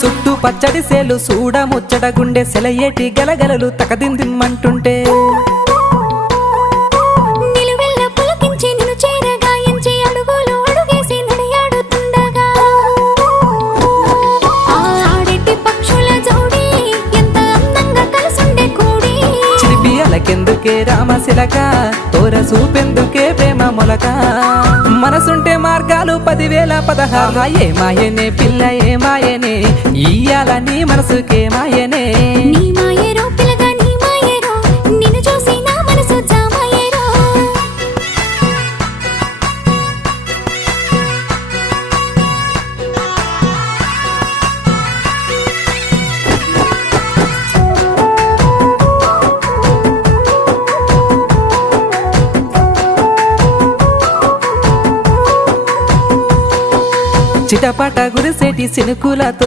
చుట్టూ పచ్చడి సేలు చూడ ముచ్చట గుండె సెలయేటి గలగలలు తకదిందిమ్మంటుంటే నిలువెల్ల పులకించి నిన్ను చేరగాయించి అడుగులు అడుగేసి నడియాడుతుండగా ఆడేటి పక్షుల జోడి ఎంత అందంగా కలుసుండే కూడి చిలిపి అలకెందుకే రామశిలక తోర చూపెందుకే ప్రేమ మొలక మనసుంటే మార్గాలు 10,000 ఏ మాయనే పిల్ల ఏ మాయనే ఇయ్యాల నీ మనసుకే మాయనే నీ మాయేరో పిల్లగా నీ మాయేరో నిన్ను చూసి నా మనసు జామాయేరో చిటపట గురిసేటి సినుకులతో